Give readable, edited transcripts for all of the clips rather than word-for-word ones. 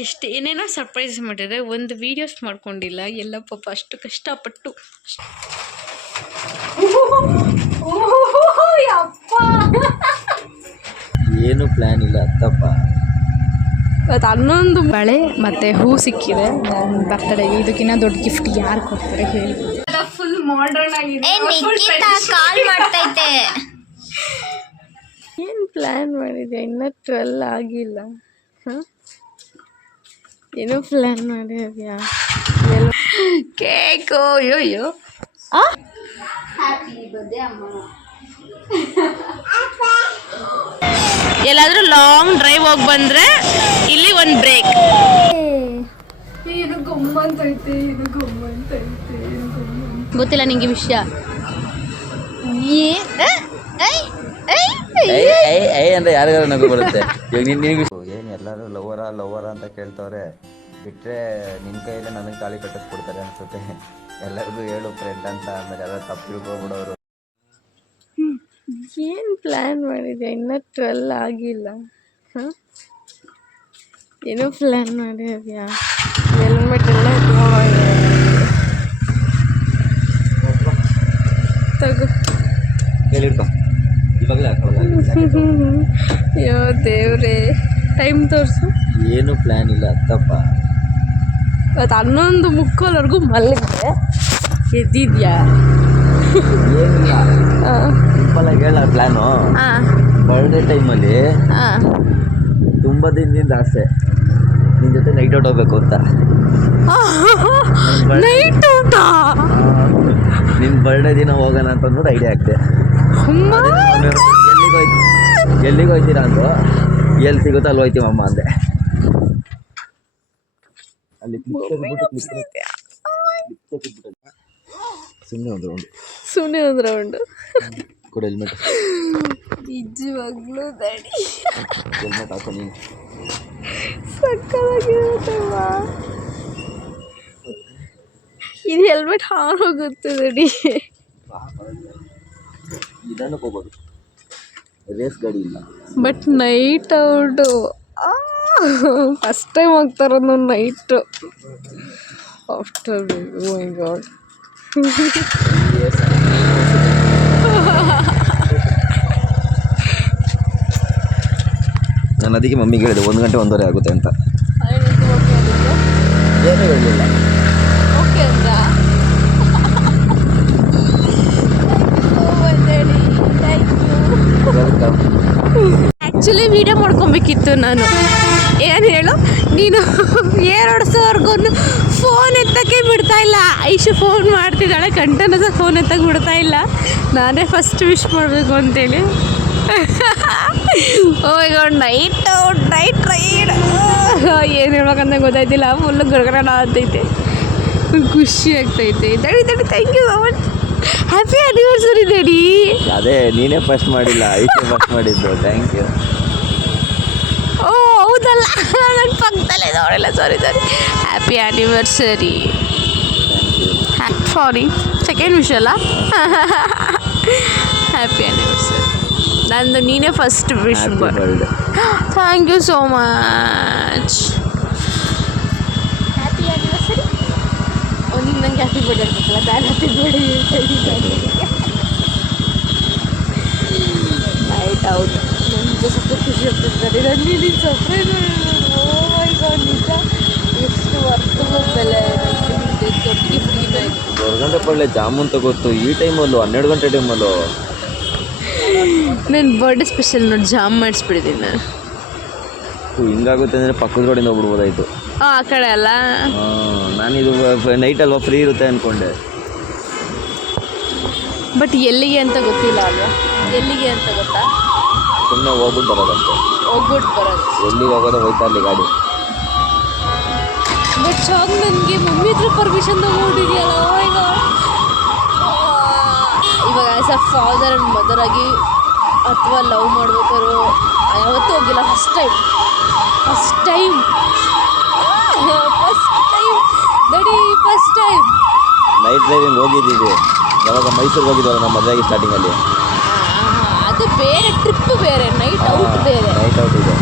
ಎಷ್ಟು ಏನೇನೋ ಸರ್ಪ್ರೈಸ್ ಮಾಡಿದರೆ ಒಂದು ವೀಡಿಯೋಸ್ ಮಾಡ್ಕೊಂಡಿಲ್ಲ. ಎಲ್ಲ ಪಾಪ ಅಷ್ಟು ಕಷ್ಟಪಟ್ಟು ಏನು ಪ್ಲ್ಯಾನ್ ಇಲ್ಲ ತಪ್ಪ. ಇವತ್ತು 11 ಬಳೆ ಮತ್ತು ಹೂ ಸಿಕ್ಕಿದೆ ನನ್ನ ಬರ್ತಡೆಗೆ. ಇದಕ್ಕಿಂತ ದೊಡ್ಡ ಗಿಫ್ಟ್ ಯಾರು ಕೊಡ್ತಾರೆ ಹೇಳಿ? ಫುಲ್ ಮಾಡರ್ನ್ ಆಗಿದೆ. ಏನು ಪ್ಲ್ಯಾನ್ ಮಾಡಿದೆ? ಇನ್ನೂ 12 ಆಗಿಲ್ಲ. ಹಾಂ, ಏನೋ ಪ್ಲ್ಯಾನ್ ಮಾಡಿದ್ಯಾ? ಕೇಕು ಅಯ್ಯೋ. ಹ್ಯಾಪಿ ಬರ್ಡೇ ಅಮ್ಮ. ಎಲ್ಲಾದರೂ ಲಾಂಗ್ ಡ್ರೈವ್ ಹೋಗಿ ಬಂದರೆ ಇಲ್ಲಿ ಒಂದು ಬ್ರೇಕ್. ಏನು ಗಮ್ಮಂತೈತೆ, ಏನು ಗಮ್ಮಂತೈತೆ, ಗೊತ್ತಿಲ್ಲ ನಿಂಗೆ ವಿಷಯ. ಅಂದ್ರೆ ಯಾರಿಗಾರು ನಗು ಬರುತ್ತೆ. ಇವಾಗ ಏನು ಎಲ್ಲರೂ ಲವರ ಅಂತ ಕೇಳ್ತವ್ರೆ. ಬಿಟ್ಟರೆ ನಿನ್ನ ಕೈಯಲ್ಲೇ ನನಗೆ ತಾಳಿ ಕಟ್ಟಿಸ್ಬಿಡ್ತಾರೆ ಅನ್ಸುತ್ತೆ. ಎಲ್ಲರಿಗೂ ಹೇಳು ಫ್ರೆಂಡ್ ಅಂತ, ಆಮೇಲೆ ಎಲ್ಲ ತಪ್ಪು ತಿಳ್ಕೊಬಿಡೋರು. ಏನು ಪ್ಲ್ಯಾನ್ ಮಾಡಿದೆ? ಇನ್ನೂ 12 ಆಗಿಲ್ಲ. ಹಾಂ, ಏನೋ ಪ್ಲ್ಯಾನ್ ಮಾಡಿದ್ಯಾ? ಹೆಲ್ಮೆಟ್ ಎಲ್ಲ ತಗೋ. ಅಯ್ಯೋ ದೇವ್ರೇ, ಟೈಮ್ ತೋರಿಸು. ಏನು ಪ್ಲ್ಯಾನ್ ಇಲ್ಲ ತಪ್ಪ. ಇವತ್ತು 11:15ವರೆಗೂ ಮಲಗಿದೆ. ಎದ್ದಿದ್ಯಾ? ಏನಿಲ್ಲ, ಸಿಂಪಲ್ ಆಗಿ ಹೇಳ ಪ್ಲ್ಯಾನು. ಬರ್ಡೇ ಟೈಮಲ್ಲಿ ತುಂಬ ದಿನದಿಂದ ಆಸೆ ನಿನ್ನ ಜೊತೆ ನೈಟ್ ಔಟ್ ಹೋಗ್ಬೇಕು ಅಂತ. ನೈಟ್ ಔಟ? ನಿನ್ನ ಬರ್ಡೇ ದಿನ ಹೋಗೋಣ ಅಂತಂದ್ಬಿಟ್ಟು ಐಡಿಯಾ ಆಗ್ತದೆ. ಎಲ್ಲಿಗೆ ಹೋಯ್ತೀರಾ ಅಂದು, ಎಲ್ಲಿ ಸಿಗುತ್ತೋ ಅಲ್ಲಿ ಹೋಯ್ತೀವಮ್ಮ ಅಂದೆ. ಅಲ್ಲಿ ಸುಮ್ಮನೆ ಒಂದು ರೌಂಡು ಕೊಡು ಹೆಲ್ಮೆಟ್. ನಿಜವಾಗ್ಲೂ ದಡಿ ಹೆಲ್ಮೆಟ್ ಹಾಕೋ ನೀನು. ಸಕ್ಕತ್ತಾಗಿರುತ್ತಮ್ಮ ಇದು. ಹೆಲ್ಮೆಟ್ ಹಾರೋಗುತ್ತೆ ದಡಿ. ನಿಧಾನಕ್ಕೆ ಹೋಗೋದು, ರೇಸ್ ಗಾಡಿ ಇಲ್ಲ. But night out first time ಹೋಗ್ತಾರೋದು ನಾವು night. After oh my god. ನಾನು ಅದಕ್ಕೆ ಮಮ್ಮಿಗೆ ಹೇಳಿದೆ 1 ಗಂಟೆ 1:30 ಆಗುತ್ತೆ ಅಂತ. ಏನೂ ಹೇಳಲಿಲ್ಲ. ಓಕೆ ಅಂತ ಆ್ಯಕ್ಚುಲಿ ವಿಡಿಯೋ ಮಾಡ್ಕೊಬೇಕಿತ್ತು ನಾನು. ಏನು ಹೇಳು ನೀನು, 2 ಸಾವಿರಗೂ ಫೋನ್ ಎತ್ತಕ್ಕೆ ಬಿಡ್ತಾ ಇಲ್ಲ. ಐಶು ಫೋನ್ ಮಾಡ್ತಿದ್ದಾಳೆ, ಕಂಟನ ಸಹ ಫೋನ್ ಎತ್ತಕ್ಕೆ ಬಿಡ್ತಾ ಇಲ್ಲ. ನಾನೇ ಫಸ್ಟ್ ವಿಶ್ ಮಾಡಬೇಕು ಅಂತೇಳಿ. ಓ ನೈಟ್ ರೈಡ್ ಏನು ಹೇಳ್ಬೇಕಂತ ಗೊತ್ತಾಯ್ತಿಲ್ಲ. ಫುಲ್ಲು ಗಡಗಡ ಆಗ್ತೈತೆ, ಖುಷಿ ಆಗ್ತೈತೆ. ದಡಿ thank you so much. Happy anniversary ದಡಿ. ಅದೇ ನೀನೇ ಫಸ್ಟ್ ಮಾಡಿಲ್ಲ, ಐಶು ಫಸ್ಟ್ ಮಾಡಿದ್ದು. Thank you. ಓ ಹೌದಲ್ಲ, ನನ್ನ ಪಕ್ಕದಲ್ಲೇ ನೋಡಿಲ್ಲ. Sorry happy anniversary. Sorry, second wish ಅಲ್ಲ. Happy anniversary. ನಂದು ನೀನೇ ಫಸ್ಟ್ ವಿಶ್ ಮಾಡು. Thank you so much. Happy anniversary. ನೀನು ನಂಗೆ ಹ್ಯಾಪಿ ಬರ್ಡೇ ಇರ್ಬೇಕಲ್ಲ, ನಾನು ಹ್ಯಾಪಿ ಬರ್ಡೇ ಹೇಳ್ತಾ ಇದ್ದೀನಿ. ನೈಟ್ ಔಟ್ ನನಗೆ ಸ್ವಲ್ಪ ಖುಷಿ ಆಗ್ತಿದ್ದಾರೆ. ನನಗೆ ನೀನು ಸರ್ಪ್ರೈಸ್ ಮಾಡಿದ್ರು. ಓ ಮೈ ಗಾಡ್, ನಿಜ ಎಷ್ಟು ವರ್ತುವ ಬೆಲೆ. ದೊಡ್ಡ ಗಿಫ್ಟ್ ಇದೆ. 2 ಗಂಟೆ ಪಳ್ಳೆ ಜಾಮೂನ್ ತಗೋತು ಈ ಟೈಮಲ್ಲೂ, 12 ಗಂಟೆ ಟೈಮಲ್ಲೂ. ನನ್ನ ಬರ್ಡೇ ಸ್ಪೆಷಲ್ ನೋಡಿ ಜಾಮ್ ಮಾಡಿಸ್ಬಿಟ್ಟಿದ್ದೀನಿ ನಾನು. ಹಿಂಗಾಗುತ್ತೆ ಅಂದರೆ ಪಕ್ಕದ ರೋಡಿಂದ ಹೋಗ್ಬಿಡ್ಬೋದಾಯ್ತು. ಆ ಕಡೆ ಅಲ್ಲ. ನಾನಿದು ನೈಟ್ ಅಲ್ವಾ ಫ್ರೀ ಇರುತ್ತೆ ಅಂದ್ಕೊಂಡೆ. ಬಟ್ ಎಲ್ಲಿಗೆ ಅಂತ ಗೊತ್ತಿಲ್ಲ ಅಲ್ವಾ? ಎಲ್ಲಿಗೆ ಅಂತ ಗೊತ್ತಾ? ಸುಮ್ಮನೆ ಹೋಗ್ಬಿಟ್ಟು ಬರೋದಂತೆ. ಎಲ್ಲಿಗೆ ಹೋಗೋದು ಹೋಯ್ತಾ ಅಲ್ಲಿ ಗಾಡಿ. ಬಟ್ ಶಾಕ್, ನನಗೆ ಮಮ್ಮಿ ಹತ್ರ ಪರ್ಮಿಷನ್ ತಗೊಂಡಿದೆಯಲ್ಲ. ಇವಾಗ as a father and mother ಆಗಿ ಅಥವಾ ಲವ್ ಮಾಡ್ಬೇಕಾದ್ರು ಯಾವತ್ತೂ ಹೋಗಿಲ್ಲ. ಫಸ್ಟ್ ಟೈಮ್ ನೈಟ್ ಡ್ರೈವಿಂಗ್ ಹೋಗಿದ್ದೀವಿ. ಯಾವಾಗ ಮೈಸೂರಿಗೆ ಹೋಗಿದ್ವಲ್ಲ ನಮ್ಮ ಮದುವೆಗೆ ಸ್ಟಾರ್ಟಿಂಗಲ್ಲಿ. ಅದು ಬೇರೆ ಟ್ರಿಪ್, ಬೇರೆ ನೈಟ್ ಔಟ್ ಬೇರೆ. ನೈಟ್ ಔಟ್ ಇದೆ,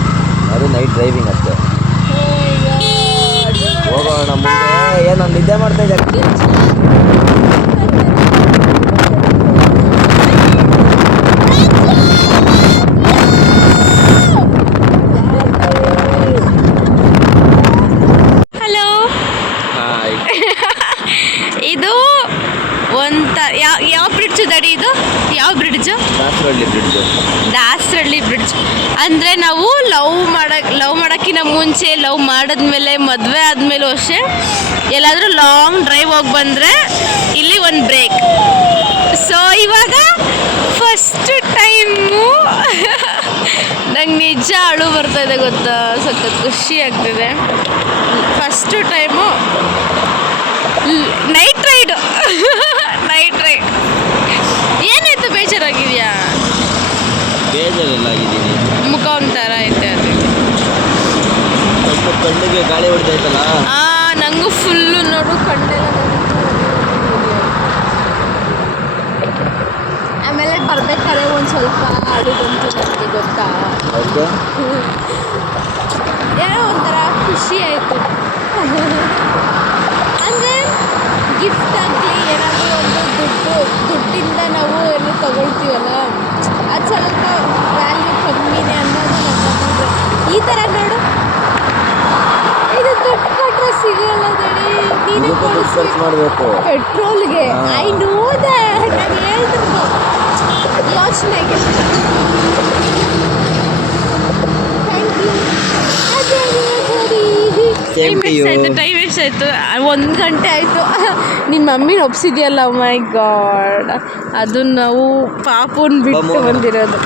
ಅದು ನೈಟ್ ಡ್ರೈವಿಂಗ್ ಅಷ್ಟೇ. ಏನು ನಿದ್ದೆ ಮಾಡ್ತಾ ಇದ್ದಾರೆ. ಹಲೋ. ಇದು ಯಾವ ಬ್ರಿಡ್ಜ್ ದಡಿ ಇದು? ಯಾವ ಬ್ರಿಡ್ಜು? ದಾಸರಳ್ಳಿ ಬ್ರಿಡ್ಜ್. ಅಂದರೆ ನಾವು ಲವ್ ಮಾಡೋಕ್ಕಿಂತ ಮುಂಚೆ, ಲವ್ ಮಾಡಿದ್ಮೇಲೆ, ಮದುವೆ ಆದಮೇಲೂ ಅಷ್ಟೇ ಎಲ್ಲಾದರೂ ಲಾಂಗ್ ಡ್ರೈವ್ ಹೋಗಿ ಬಂದರೆ ಇಲ್ಲಿ ಒಂದು ಬ್ರೇಕ್. ಸೊ ಇವಾಗ ಫಸ್ಟ್ ಟೈಮು ನಂಗೆ ನಿಜ ಅಳು ಬರ್ತಾಯಿದೆ ಗೊತ್ತಾ, ಸಖತ್ ಖುಷಿ ಆಗ್ತಿದೆ. First time night ride. Night ride ಏನಾಯ್ತು? ಬೇಜಾರಾಗಿದೆಯಾ? ಬೇಜಾರೆಲ್ಲ ಆಗಿದ್ದೀನಿ. ಮುಖ ಒಂಥರ ಐತೆ ಅದು. ಕಣ್ಣಿಗೆ ಗಾಳಿ ಹೊಡಿತೈತಲ್ಲ. ನಂಗೂ ಫುಲ್ಲು ನೋಡು ಕಣ್ಣೆಲ್ಲ. ಆಮೇಲೆ ಬರ್ಬೇಕಾದ್ರೆ ಒಂದು ಸ್ವಲ್ಪ ಅಡು ಬಂತು ನನಗೆ ಗೊತ್ತಾ. ಏನೋ ಒಂಥರ ಖುಷಿ ಆಯಿತು. ಅಂದರೆ ಗಿಫ್ಟ್ ಆಗಲಿ ಏನಾದರೂ ಒಂದು ದುಡ್ಡಿಂದ ನಾವು ಏನೋ ತಗೊಳ್ತೀವಲ್ಲ, ಅದು ಸ್ವಲ್ಪ ವ್ಯಾಲ್ಯೂ ಕಮ್ಮಿನೇ ಅನ್ನೋದು ನಮಗೆ. ಈ ಥರ ನೋಡು, ಇದು ದುಡ್ಡು ಕೊಟ್ಟರೆ ಸಿಗೋಲ್ಲ ದಡಿ. ನೀನೇ ಖರ್ಚು ಮಾಡಬೇಕು ಪೆಟ್ರೋಲ್ಗೆ. I know that. ನಾನು ಹೇಳ್ತಿದ್ದು ಯೋಚನೆಗೆ. ಟೈಮ್ ಎಷ್ಟಾಯಿತು? 1 ಗಂಟೆ ಆಯಿತು. ನಿನ್ನ ಮಮ್ಮಿನ ಒಪ್ಸಿದ್ಯಲ್ಲ. ಮೈ ಗಾಡ್, ಅದು ನಾವು ಪಾಪುನ್ ಬಿಟ್ಟು ಬಂದಿರೋದು.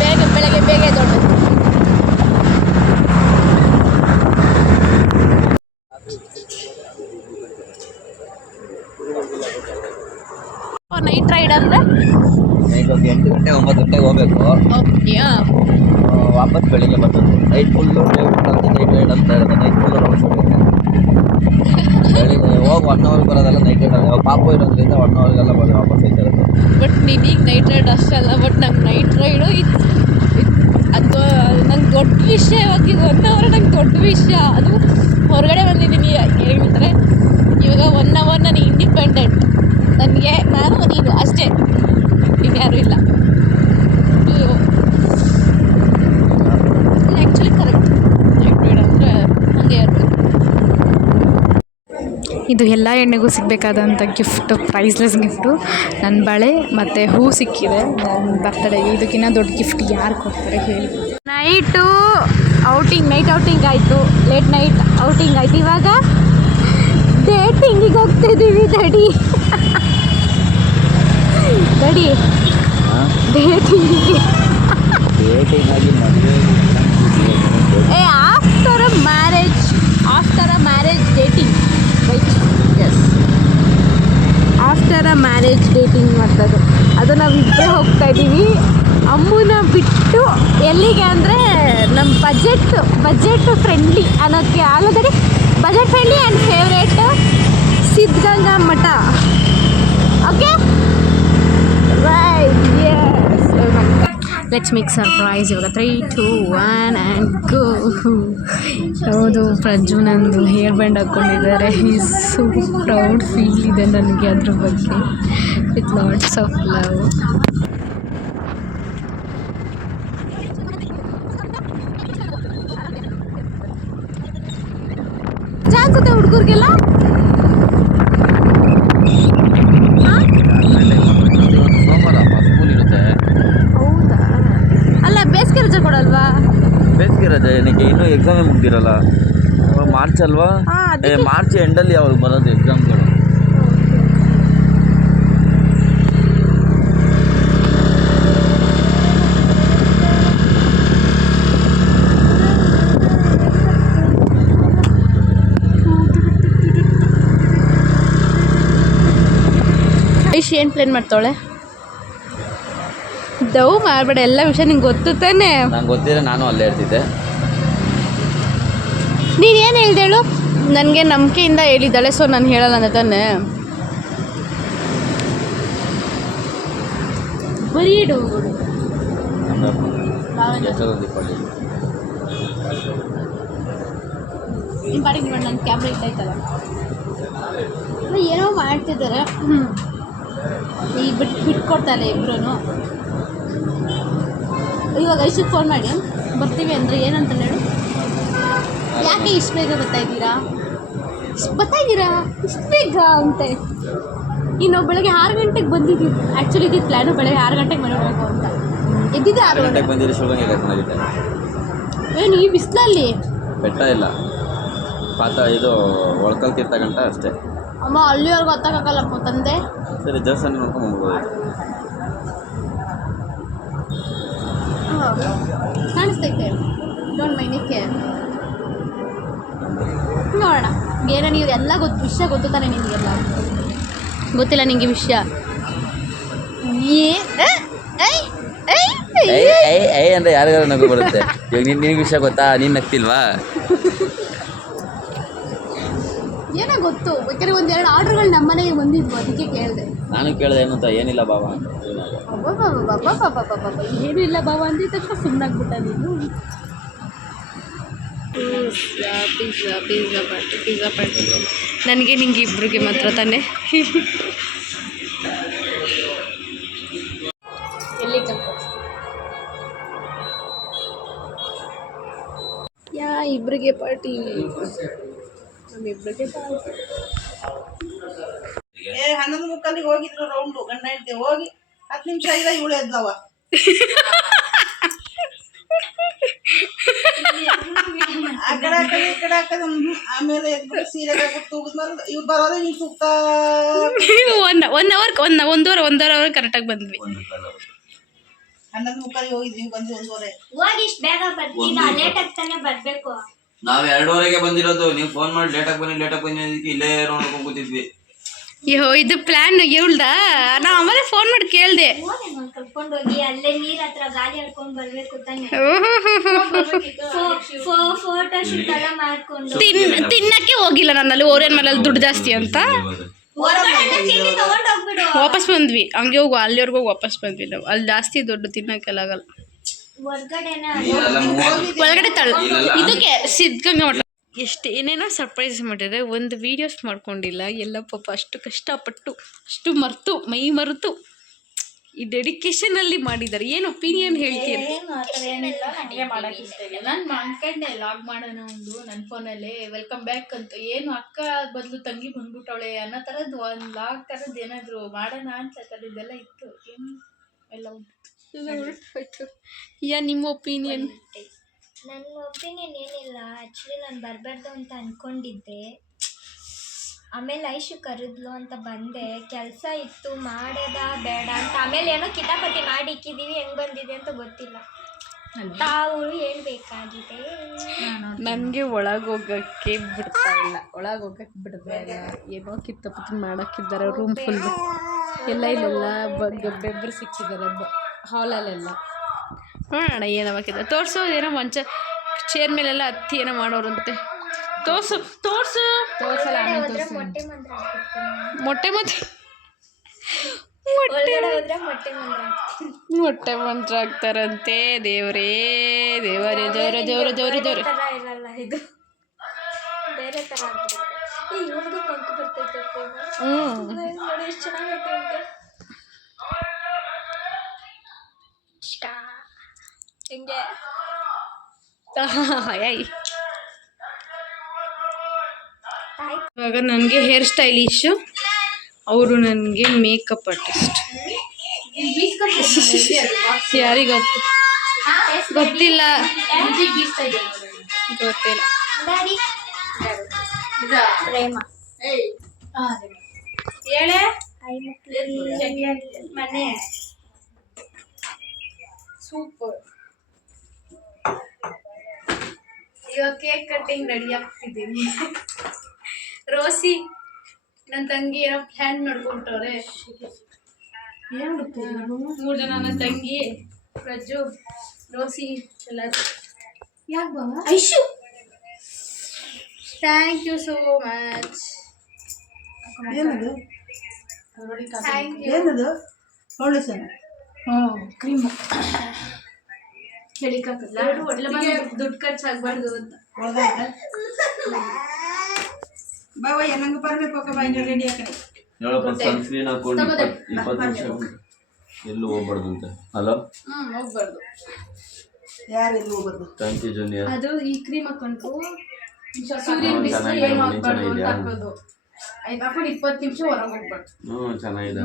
ಬೇಗ ಬೆಳಗ್ಗೆ ಬೇಗ ದೊಡ್ಡ ನೈಟ್ ರೈಡ್ ಅಂದರೆ ನೈಟ್ ಒಂದು 8 ಗಂಟೆ 9 ಗಂಟೆಗೆ ಹೋಗಬೇಕು. ವಾಪಸ್ ಬೆಳಿಗ್ಗೆ ಬರ್ತದೆ. ನೈಟ್ ಫುಲ್ಲು ನೈಟ್ ರೈಡ್ ಅಂತ ಹೇಳಿದೆ. ನೈಟ್ ಫುಲ್ಲು ರೌಂಡ್ಸ್ ಹೊಡೆಯುತ್ತೆ. ಬೆಳಿಗ್ಗೆ ಹೋಗಿ 1 ಅವರ್ ಬರೋದಲ್ಲ ನೈಟ್ ರೈಡ್. ಪಾಪು ಇರೋದ್ರಿಂದ 1 ಅವರ್ಗೆಲ್ಲ ವಾಪಸ್ ಹೋಗ್ತಿರುತ್ತೆ. ಬಟ್ ನಿನಗೆ ನೈಟ್ ರೈಡ್ ಅಷ್ಟಲ್ಲ. ಬಟ್ ನಂಗೆ ನೈಟ್ ರೈಡು ಅದು ನಂಗೆ ದೊಡ್ಡ ವಿಷಯ. ಇವಾಗ 1 ಅವರ್ ನಂಗೆ ದೊಡ್ಡ ವಿಷಯ. ಅದು ಹೊರಗಡೆ ಬಂದಿದ್ದೀನಿ. ಹೇಳ್ತಾರೆ ಇವಾಗ 1 ಅವರ್ ನಾನು ಇಂಡಿಪೆಂಡೆಂಟ್. ನನಗೆ ನಾನು ನೀನು ಅಷ್ಟೇ, ಇನ್ಯಾರೂ ಇಲ್ಲ. Actually correct. ನೈಟ್ ರೈಡ್ ಅಂದರೆ ಹಾಗೆ ಇರ್ತದೆ. ಇದು ಎಲ್ಲ ಹೆಣ್ಣಿಗೂ ಸಿಗಬೇಕಾದಂಥ ಗಿಫ್ಟು, ಪ್ರೈಸ್ಲೆಸ್ ಗಿಫ್ಟು. ನನ್ನ ಬಳೆ ಮತ್ತು ಹೂ ಸಿಕ್ಕಿದೆ ನನ್ನ ಬರ್ತಡೆಗೆ. ಇದಕ್ಕಿಂತ ದೊಡ್ಡ ಗಿಫ್ಟ್ ಯಾರು ಕೊಡ್ತಾರೆ ಹೇಳಿ? ನೈಟ್ ಔಟಿಂಗ್ ಆಯಿತು. ಲೇಟ್ ನೈಟ್ ಔಟಿಂಗ್ ಆಯಿತು. ಇವಾಗ ಡೇಟಿಂಗಿಗೆ ಹೋಗ್ತಿದ್ದೀವಿ ದಡಿ. ಡೇಟಿಂಗಿಗೆ. After a marriage dating. Right? Yes, after a marriage dating ಮಾಡ್ತದ್ದು. ಅದು ನಾವಿಬ್ಬರೇ ಹೋಗ್ತಾ ಇದ್ದೀವಿ ಅಮ್ಮನ ಬಿಟ್ಟು. ಎಲ್ಲಿಗೆ ಅಂದರೆ ನಮ್ಮ ಬಜೆಟ್ ಫ್ರೆಂಡ್ಲಿ ಅನ್ನೋಕ್ಕೆ already budget friendly and favourite Siddaganga ಮಠ. Okay right? Yes. Let's make surprise. ಇವಾಗ 3, 2, 1 ಆ್ಯಂಡ್ ಗೋ. ಹೌದು, ಪ್ರಜ್ಜು ನಂದು ಹೇರ್ ಬ್ಯಾಂಡ್ ಹಾಕ್ಕೊಂಡಿದ್ದಾರೆ. ಈಸ್ ಸೋ ಪ್ರೌಡ್ ಫೀಲ್ ಇದೆ ನನಗೆ ಅದ್ರ ಬಗ್ಗೆ. With lots of love. ಚಾನ್ಸುತ್ತೆ ಹುಡುಗರಿಗೆಲ್ಲ. ಹೌದಾ? ಅಲ್ಲ, ಬೇಸಿಗೆ ರಜೆ ಕೊಡಲ್ವಾ? ಬೇಸಿಗೆ ರಜೆ ಏನಕ್ಕೆ? ಇನ್ನೂ ಎಕ್ಸಾಮೇ ಮುಗ್ದಿರಲ್ಲ. ಮಾರ್ಚ್ ಅಲ್ವಾ? ಮಾರ್ಚ್ ಎಂಡಲ್ಲಿ ಅವ್ರಿಗೆ ಬರೋದು ಎಕ್ಸಾಮ್ಗಳು. ಐಶ್ ಏನು ಪ್ಲಾನ್ ಮಾಡ್ತಾಳೆ? ದವ್ ಮಾಡಬೇಡ, ಎಲ್ಲ ವಿಷಯ ನಿಂಗೆ ಗೊತ್ತು ತಾನೆ. ನಂಗೆ ಗೊತ್ತಿದ್ರೆ ನಾನು ಅಲ್ಲೇ ಇರ್ತಿದ್ದೆ. ನೀನೇನು ಹೇಳ್ದೇಳು? ನನಗೆ ನಂಬಿಕೆಯಿಂದ ಹೇಳಿದ್ದಾಳೆ, ಸೊ ನಾನು ಹೇಳಲ್ಲ ಅಂತ ತಾನೆ. ಬರೀ ಎಷ್ಟೊಂದು ದೀಪಾವಳಿ ನಿಮ್ಮ ಪಾಡಿಗೆ ನೋಡಿ ನನ್ನ ಕ್ಯಾಮ್ರಾ ಇಟ್ಟೈತಲ್ಲ ಏನೋ ಮಾಡ್ತಿದ್ದಾರೆ ಈಗ ಬಿಟ್ಕೊಡ್ತಾಯಿಲ್ಲ ಇಬ್ರು. ಇವಾಗ ಐಶುಗೆ ಫೋನ್ ಮಾಡಿ ಬರ್ತೀವಿ ಅಂದರೆ ಏನಂತ ಹೇಳು, ಯಾಕೆ ಇಷ್ಟು ಬೇಗ ಬರ್ತಾಯಿದ್ದೀರಾ ಇಷ್ಟು ಬೇಗ ಅಂತ. ಇನ್ನು ಬೆಳಗ್ಗೆ 6 ಗಂಟೆಗೆ ಬಂದಿದ್ದೀವಿ. ಆ್ಯಕ್ಚುಲಿ ಇದ್ದಿದ್ದು ಪ್ಲ್ಯಾನು ಬೆಳಗ್ಗೆ 6 ಗಂಟೆಗೆ ಮನೆ ಹೋಗಬೇಕು ಅಂತ ಎದ್ದಿದ್ದೆ 6 ಗಂಟೆಗೆ ಬಂದಿರಿ. ಶಿವಗಂಗೆ ಏನು ಈ ಬಿಸಿಲಲ್ಲಿ ಬೆಟ್ಟ ಇಲ್ಲ, ಪಾತ ಇದು ಒಳಕಲ್ ತೀರ್ಥ ಗಂಟ ಅಷ್ಟೇ. ಅಮ್ಮ ಅಲ್ಲಿವರೆಗೂ ಹತ್ತಕ್ಕಾಗಲ್ಲಪ್ಪ ತಂದೆ. ಸರಿ ದೇವಸ್ಥಾನ ನೋಡ್ಕೊಂಡು ಹೋಗ್ಬೋದು. ಕಾಣಿಸ್ತೈತೆ ಡೋಂಟ್ ಮೈಂಡ್ ಇಟ್ ಕೇರ್. ನೋಡೋಣ ಏನೋ ನೀವು ಎಲ್ಲ ವಿಷಯ ಗೊತ್ತು ತಾನೆ ನಿಮಗೆಲ್ಲ ಗೊತ್ತಿಲ್ಲ ನಿಮಗೆ ವಿಷಯ ಅಂದರೆ ಯಾರಿಗಾರ ನಗು ಬರುತ್ತೆ. ಇವಾಗ ನಿನಗೆ ವಿಷಯ ಗೊತ್ತಾ, ನೀನು ನಗ್ತಿಲ್ವಾ? ಏನೋ ಗೊತ್ತು. ಬೇಕಾದ್ರೆ 1-2 ಆರ್ಡ್ರ್ಗಳು ನಮ್ಮ ಮನೆಗೆ ಬಂದಿದ್ವು, ಅದಕ್ಕೆ ಕೇಳಿದೆ. ನಾನು ಕೇಳಿದೆ ಏನು ಅಂತ, ಏನಿಲ್ಲ ಬಾಬಾ ಅಂತ. ಏನೂ ಇಲ್ಲ ಬಾಬಾ ಅಂದಿದ ತಕ್ಷಣ ಸುಮ್ಮನಾಗ್ಬಿಟ್ಟ ನೀನು. ಪಿಜ್ಜಾ ಪಾರ್ಟಿ ನನಗೆ ನಿಂಗೆ ಇಬ್ರಿಗೆ ಮಾತ್ರ ತಾನೆ. ಎಲ್ಲಿ ಇಬ್ರಿಗೆ ಪಾರ್ಟಿ, ನಮ್ಮಿಬ್ರಿಗೆ ಪಾರ್ಟಿ. 11:30 ಹೋಗಿದ್ರು ರೌಂಡು ಗಂಡ ಹೆಂಡತಿ ಹೋಗಿ 10 ನಿಮಿಷ ಇಲ್ಲ ಇವಳು ಎದ್ದವ. ಆ ಕಡೆ ಈ ಕಡೆ ಹಾಕದ ಆಮೇಲೆ ಸೀರೆ ಹಾಕ್ಬಿಟ್ಟು ತೂಗಿದ್ಮೇಲೆ ಇವ್ರು ಬರೋದೇ ನೀವು ತೂಗ್ತಾ 1 ಅವರ್ ಕರೆಕ್ಟಾಗಿ ಬಂದ್ವಿ. 11:30 ಹೋಗಿದ್ವಿ, ನೀವು ಬಂದು 1:30 ಹೋಗಿ ಇಷ್ಟು ಬೇಗ ಬರ್ತೀರಾ? ಲೇಟ್ ಆಗ್ತಾನೆ ಬರ್ಬೇಕು. ನಾವು 2:30ಗೆ ಬಂದಿರೋದು. ನೀವು ಫೋನ್ ಮಾಡಿ ಲೇಟಾಗಿ ಬಂದಿದ್ದಕ್ಕೆ ಇಲ್ಲೇ ನೋಡ್ಕೊಂಡು ಕೂತಿದ್ವಿ. ಅಯ್ಯೋ ಇದು ಪ್ಲಾನ್ ಇವಳ್ದಾ? ನಾ ಆಮೇಲೆ ಫೋನ್ ಮಾಡಿ ಕೇಳಿದೆ. ಕರ್ಕೊಂಡು ಹೋಗಿ ಅಲ್ಲೇ ನೀರ್ ಹತ್ರ ಗಾಳಿ ಆಡ್ಕೊಂಡ್ ಬರ್ಬೇಕು ತಾನೆ. ಫೋಟೋ ಶೂಟ್ ಎಲ್ಲ ಮಾಡ್ಕೊಂಡು ತಿನ್ನಕ್ಕೆ ಹೋಗಿಲ್ಲ ನಾನಲ್ಲಿ. ಓರಿಯನ್ ಮೇಲೆ ದುಡ್ಡು ಜಾಸ್ತಿ ಅಂತ ತಗೊಂಡೋಗ್ಬಿಡು. ವಾಪಸ್ ಬಂದ್ವಿ. ಹಂಗೆ ಹೋಗಿ ಅಲ್ಲಿವರೆಗೂ ವಾಪಸ್ ಬಂದ್ವಿ ನಾವು. ಅಲ್ಲಿ ಜಾಸ್ತಿ ದುಡ್ಡು ತಿನ್ನಕ್ಕೆಲ್ಲ ಆಗಲ್ಲ. ಒಳಗಡೆ ಇದಕ್ಕೆ ಸಿದ್ಧಗಂಗೆ ಮಠ ಎಷ್ಟು ಏನೇನೋ ಸರ್ಪ್ರೈಸ್ ಮಾಡಿದ್ರೆ ಒಂದು ವೀಡಿಯೋಸ್ ಮಾಡ್ಕೊಂಡಿಲ್ಲ. ಎಲ್ಲ ಪಾಪ ಅಷ್ಟು ಕಷ್ಟಪಟ್ಟು ಅಷ್ಟು ಮೈ ಮರೆತು ಈ ಡೆಡಿಕೇಶನಲ್ಲಿ ಮಾಡಿದ್ದಾರೆ. ಏನು ಒಪಿನಿಯನ್ ಹೇಳ್ತೀರ? ನಾನು ಅನ್ಕೊಂಡೆ ಲಾಗ್ ಮಾಡೋಣ ಒಂದು ನನ್ನ ಫೋನಲ್ಲಿ ವೆಲ್ಕಮ್ ಬ್ಯಾಕ್ ಅಂತ. ಏನು ಅಕ್ಕ ಬದಲು ತಂಗಿ ಬಂದ್ಬಿಟ್ಟವಳೆ ಅನ್ನೋ ಥರದ್ದು ಒಂದು ಲಾಗ್ ಥರದ್ದು ಏನಾದರೂ ಮಾಡೋಣ ಅಂತ ಥರದ್ದೆಲ್ಲ ಇತ್ತು. ಏನು ಎಲ್ಲ ನಿಮ್ಮ ಒಪಿನಿಯನ್? ನನ್ನ ಒಪಿನಿಯನ್ ಏನಿಲ್ಲ. ಆ್ಯಕ್ಚುಲಿ ನಾನು ಬರಬಾರ್ದು ಅಂತ ಅಂದ್ಕೊಂಡಿದ್ದೆ. ಆಮೇಲೆ ಐಶು ಕರೆದ್ಲು ಅಂತ ಬಂದೆ. ಕೆಲಸ ಇತ್ತು, ಮಾಡೋದ ಬೇಡ ಅಂತ. ಆಮೇಲೆ ಏನೋ ಕಿತಾಪತಿ ಮಾಡಿ ಇಕ್ಕಿದ್ದೀವಿ, ಹೆಂಗೆ ಬಂದಿದೆ ಅಂತ ಗೊತ್ತಿಲ್ಲ. ತಾವು ಹೇಳ್ಬೇಕಾಗಿದೆ. ನನಗೆ ಒಳಗೋಗಕ್ಕೆ ಬಿಡ್ತಾ ಇಲ್ಲ. ಏನೋ ಕಿತಾಪತಿ ಮಾಡೋಕ್ಕಿದ್ದಾರೆ. ರೂಮ್ ಫುಲ್ಲು ಇಲ್ಲೆಲ್ಲ ಬೆಬ್ಬರು ಸಿಕ್ಕಿದ್ದಾರೆ ಹಾಲಲ್ಲೆಲ್ಲ. ನೋಡೋಣ ಏನವಾಗಿದೆ. ತೋರಿಸೋದೇನೋ ಮಂಚ ಚೇರ್ ಮೇಲೆಲ್ಲ ಹತ್ತಿ ಏನೋ ಮಾಡೋರಂತೆ. ತೋರ್ಸು ಮೊಟ್ಟೆ ಮಂತ್ರ ಆಗ್ತಾರಂತೆ. ದೇವರೇ ದೇವರೇ ದೇವರೇ ದೇವರೇ ದೇವರೇ ದೇವರೇ. ಇದು ಬೇರೆ ಥರ ಆಗ್ಬಿಡುತ್ತೆ. ಇವ್ರಿಗೂ ಪಂಕ್ ಬರ್ತೈತೆ. ನೋಡಿ ಎಷ್ಟು ಚೆನ್ನಾಗೈತೆ. ಹಿಂಗೆ ಇವಾಗ ನನಗೆ ಹೇರ್ ಸ್ಟೈಲಿಶು, ಅವರು ನನಗೆ ಮೇಕಪ್ ಆರ್ಟಿಸ್ಟ್. ಯಾರಿಗೊತ್ತು? ಗೊತ್ತಿಲ್ಲ. ಹೇಳೆ ಮನೆ ಸೂಪರ್. ಇವಾಗ ಕೇಕ್ ಕಟ್ಟಿಂಗ್ ರೆಡಿ ಆಗ್ತಿದ್ದೀನಿ. ರೋಸಿ ನನ್ನ ತಂಗಿ ಏನೋ ಪ್ಲ್ಯಾನ್ ಮಾಡ್ಕೊಂಡವ್ರೆ. 3 ಜನ ನನ್ನ ತಂಗಿ, ಪ್ರಜ್ಜು, ರೋಸಿ ಎಲ್ಲರೂ. ಯಾಕೆ ಬಾಬಾ? Aishu, thank you so much. ಏನದು ಥ್ಯಾಂಕ್ ಯು. ಏನದು ಫೌಂಡೇಶನ್? ಕ್ರೀಮು ಹೇಳಿಕ್ಕಾಗಲ್ಲ ದುಡ್ಡು ಖರ್ಚಾಗಬಾರ್ದು ಅಂತ. ಬಾವ ಏನಂಗ ಬರ್ಬೇಕು ಬಾಯಿನ ರೆಡಿ ಹಾಕಣೆ ಸನ್ಸ್ಕ್ರೀನ್ ಹಾಕೊಂಡು 20 ನಿಮಿಷ ಎಲ್ಲೂ ಹೋಗ್ಬಾರ್ದಂತೆ. ಹಲೋ ಹೋಗ್ಬಾರ್ದು. ಯಾರು ಎಲ್ಲಿ ಹೋಗೋದು? Thank you junior. ಅದು ಈ ಕ್ರೀಮ್ ಹಾಕೊಂಡು ಸೂರ್ಯನ ಬಿಸಿಲು ಏನು ಹಾಕ್ಬಾರ್ದು ಅಂತ ಹಾಕೋದು. ಆಯ್ತು ಹಾಕೊಂಡು 20 ನಿಮಿಷ ಹೊರಗೆ ಹೋಗ್ಬಾರ್ದು. ಚೆನ್ನಾಗಿದೆ.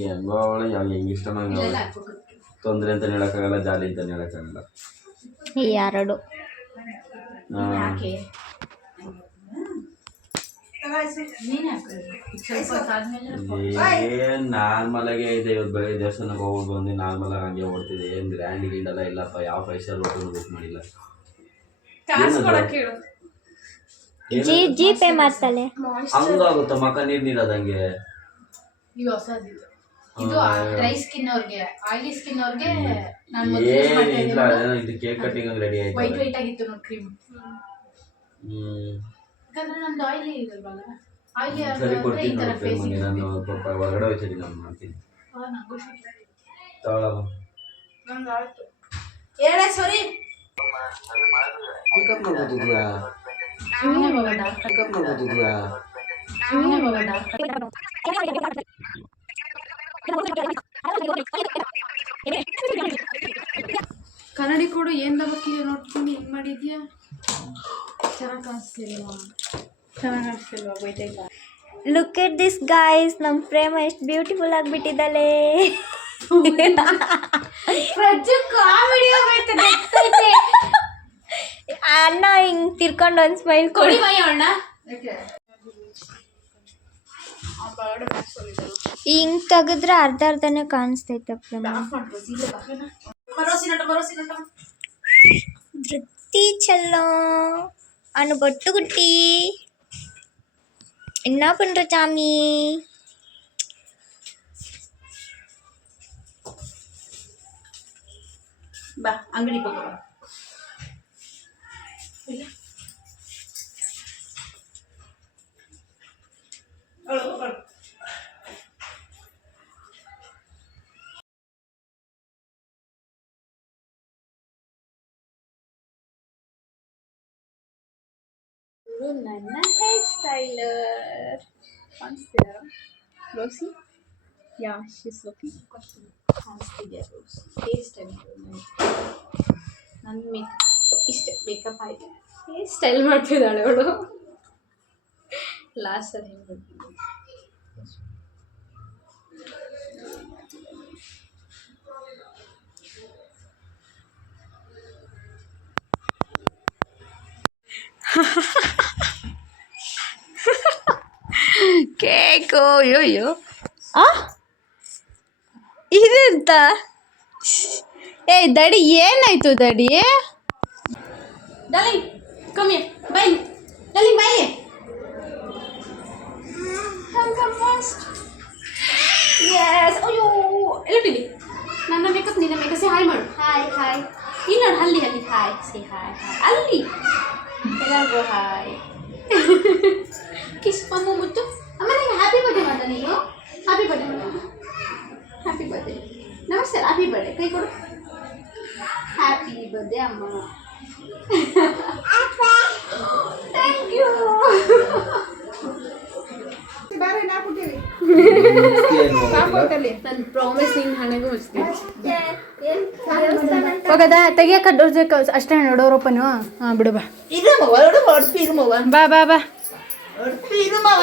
ಹೆಂಗೋ ಅವಳ ಹೆಂಗೆ ಇಷ್ಟ ನಂಗೆ ತೊಂದರೆ ಅಂತ ಹೇಳಕ್ಕಾಗಲ್ಲ, ಜಾಲಿ ಅಂತ ಹೇಳಕ್ಕಾಗಲ್ಲ. ಎರಡು ಏನ್ ನಾರ್ಮಲ್ ಆಗೇ ಇದೆ. ಇವತ್ತು ಬೆಳಗ್ಗೆ ದೇವಸ್ಥಾನಕ್ಕೆ ಹೋಗ್ಬಿಟ್ಟು ಬಂದು ನಾರ್ಮಲ್ ಆಗಿ ಹಂಗೆ ಓಡ್ತಿದೆ. ಏನ್ ಗ್ರ್ಯಾಂಡ್ ಗಿಂಡೆಲ್ಲ ಇಲ್ಲಪ್ಪ. ಯಾವ 5 ಸ್ಟಾರ್ ಹೋಟೆಲ್ ಬುಕ್ ಮಾಡಿಲ್ಲ. ಜಿ ಪೇ ಮಾಡ್ತಾಳೆ. ಹಂಗಾಗುತ್ತ ಮಕ್ಕ ನೀರ್ ನೀಡೋದಂಗೆ. ಇದು ಹೊಸದಿದು. ಇದು ಡ್ರೈ ಸ್ಕಿನ್ ಅವ್ರಿಗೆ, ಆಯಿಲಿ ಸ್ಕಿನ್ ಅವ್ರಿಗೆ ಏನಿಲ್ಲ. ಇದು ಕೇಕ್ ಕಟ್ಟಿಂಗ್ ರೆಡಿ ಆಯ್ತು. ವೈಟ್ ಆಗಿತ್ತು ನೋಡಿ ಕ್ರೀಮ್. ಯಾಕಂದ್ರೆ ನಮ್ದು ಆಯಿಲಿ ಇರಲ್ವಲ್ಲ. ಆಯಿಲಿ ಸರಿ ಕೊಡ್ತೀನಿ ನೋಡಿ. ನಾನು ಸ್ವಲ್ಪ ಹೊರಗಡೆ ಹೋಗ್ತೀನಿ, ನಾನು ಮಾಡ್ತೀನಿ. ತಗೊಳಮ್ಮ. ಹೇಳ ಸರಿ. ಪಿಕಪ್ ಮಾಡ್ಬೋದಿದ್ಯಾ? ಪಿಕಪ್ ಮಾಡ್ಬೋದಿದ್ಯಾ? ಕನ್ನಡಿ ಕೊಡು. ಏನ್ ದಬಕ್ಕಿದೆ ನೋಡ್ತೀನಿ. ಹೆಂಗ್ ಮಾಡಿದ್ಯಾ? ಚೆನ್ನಾಗಿ ಕಾಣಿಸ್ತಿಲ್ವಾ? ಬೈತಾಯ್ತಾ? ಲುಕ್ ಎಟ್ ದಿಸ್ ಗೈಸ್, ನಮ್ಮ ಪ್ರೇಮ ಎಷ್ಟು ಬ್ಯೂಟಿಫುಲ್ ಆಗಿಬಿಟ್ಟಿದ್ದಾಳೆ. ಅಣ್ಣ ಹಿಂಗ್ ತಿರ್ಕೊಂಡು ಒಂದು ಸ್ಮೈಲ್ ಕೊಡಿ. ಅಣ್ಣ ಹಿಂಗ್ ತೆಗೆದ್ರೆ ಅರ್ಧನೇ ಕಾಣಿಸ್ತೈತೆ ಪ್ರೇಮ. ವೃತ್ತಿ ಚಲ್ಲೋ ಅನ್ನು ಬೊಟ್ಟು ಗುಟ್ಟಿ என்ன பண்ற சாமி? ಬಾ ಅಂಗಡಿ ಹೋಗೋಣ. ನನ್ನ ಹೇರ್ ಸ್ಟೈಲರ್ ಕಾಣಿಸ್ತೀರಾ? ರೋಸಿ ಯಾ ಶೀಸ್ ಲುಕಿಂಗ್ ಕಾಣಿಸ್ತಿದ್ಯಾ? ರೋಸಿ ಹೇರ್ ಸ್ಟೈಲ್ ನನ್ನ ಇಷ್ಟೇ ಮೇಕಪ್ ಆಯಿತು. ಹೇರ್ ಸ್ಟೈಲ್ ಮಾಡ್ತಿದ್ದಾಳೆ ಅವಳು. ಲಾಸ್ಟ್ ಅಲ್ಲಿ ಹೆಂಗೆ ಬರ್ತೀನಿ. ಕೇಕು ಅಯ್ಯೋ ಇದೆಂತ? ದಡಿ ಏನಾಯ್ತು ದಡಿ? Darling come here, bye darling, bye come fast. Yes. ಅಯ್ಯೋ ಎಲ್ಲಿಟ್ಟಿದ್ದಿ? ನನ್ನ ಮೇಕಪ್ ನಿನ್ನ ಮೇಕಪ್. ಸೇ ಹಾಯ್ ಮಾಡು. Hi hi. ಇಲ್ಲಿ ನೋಡು, ಅಲ್ಲಿ ಹಾಯ್. Say hi hi. ಅಲ್ಲಿ ಎಲ್ಲರಿಗೂ ಹಾಯ್. ಕಿಸ್ ಪಮ್ಮು ಮುತ್ತು. ಅಮ್ಮ ನಿಂಗೆ ಹ್ಯಾಪಿ ಬರ್ಡೇ ಮಾಡ. ನೀನು ಹ್ಯಾಪಿ ಬರ್ಡೇ ಮಾಡ. Happy birthday. ನಮಸ್ತೆ. Happy birthday. ಕೈ ಕೊಡು. ಹ್ಯಾಪಿ ಬರ್ಡೇ ಅಮ್ಮ. Thank you. ಬಾರೆ ನಾ ಕೊಡ್ತೀವಿ. ನನ್ನ ಪ್ರಾಮಿಸ್ ನಿನ್ನ ಹಣೆಗೂ ಮುಚ್ತೀನಿ. ಹೋಗದ ತೆಗಿಯಕ್ಕ ಅಷ್ಟೇ ಡೋರ್ ಓಪನ್. ಹಾಂ ಬಿಡು ಬಾ. ಇರುಮವ ಹೊಡ್ಪಿ ಇರುಮವ. ಬಾ ಬಾ ಬಾ. ಹೊಡ್ಪಿ ಇರುಮವ.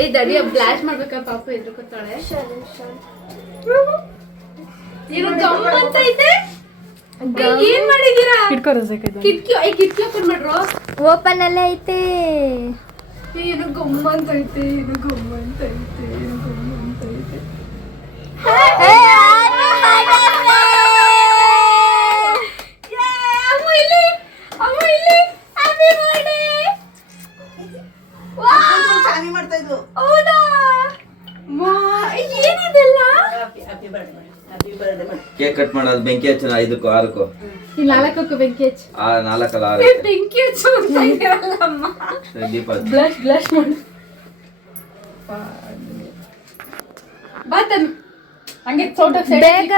ಈ ದಡಿ ಬ್ಲಾಸ್ಟ್ ಮಾಡ್ಬೇಕಾ? ಪಾಪ ಎದ್ರುಕೊತಾಳೆ. ಏನು ಗಮ್ಮತ್ ಐತೆ. ಏನ್ ಮಾಡಿದೀರಾ? ಕಿಟಕಿ ಓಪನ್ ಮಾಡ್ರು. ಓಪನ್ ಅಲ್ಲೇ ಐತೆ. ಏನು ಗಮ್ಮಂತ ಐತೆ. ಏನು ಗಮ್ಮಂತ ಐತೆ. ಏನು ಗಮ್ಮಂತ ಐತೆ. ಚಾವಿ ಮಾಡ್ತಾ ಇದ್ವು. ಹೌದಾ? ಏನಿದೆಲ್ಲ? ಹ್ಯಾಪಿ ಬರ್ಡೇ ಮಾಡಿ. ಹ್ಯಾಪಿ ಬರ್ಡೇ ಮಾಡಿ. ಕೇಕ್ ಕಟ್ ಮಾಡೋದು ಬೆಂಕಿ ಹಚ್ಚೋಣ 5ಕ್ಕೂ 6ಕ್ಕೂ. ಇಲ್ಲಿ 4ಕ್ಕೂ ಬೆಂಕಿ ಹಚ್ಚು. 4 ಅಲ್ಲ 6. ಬೆಂಕಿ ಹಚ್ಚು ಅಂತ ಇರಲ್ಲ ಅಮ್ಮ. ದೀಪ ಬ್ಲಶ್ ಮಾಡು. ಬಾ ತನು ಹಂಗೆ ಫೋಟೋ ಬೇಗ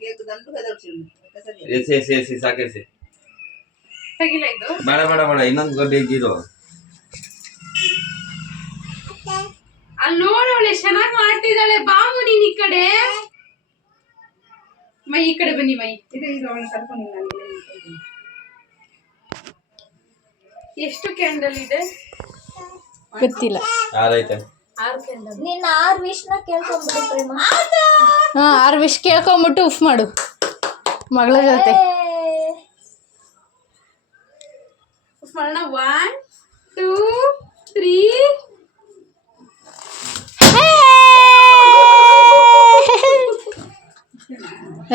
ಕೇಕ್ ದಂಟು ಬೆದರ್ಸಿದ್ರು. ಎಸಿ ಸಾಕೇಸಿ ತೆಗಿಲ ಇದು ಬೇಡ ಇನ್ನೊಂದು ಗಡ್ಡೆ ಇದ್ದಿರು. ಅಲ್ಲಿ ನೋಡವಳೆ ಚೆನ್ನಾಗಿ ಮಾಡ್ತಿದ್ದಾಳೆ. ಬಾಮು ನೀನ್ ಈ ಕಡೆ ಮೈ, ಈ ಕಡೆ ಬನ್ನಿ ಮೈ. ಇದು ಅವನು ಕರ್ಕೊಂಡಿಲ್ಲ. ಎಷ್ಟು ಕ್ಯಾಂಡಲ್ ಇದೆ ಗೊತ್ತಿಲ್ಲ. ಯಾರೈತೆ ನೀನ್ 6 ವಿಷ್ನ ಕೇಳ್ಕೊಂಡ್ಬಿಡು ಪ್ರೇಮ. ಹಾ 6 ವಿಷ್ ಕೇಳ್ಕೊಂಬಿಟ್ಟು ಉಫ್ ಮಾಡು ಮಗಳ ಜೊತೆ. ಉಫ್ ಮಾಡೋಣ. 1 2 3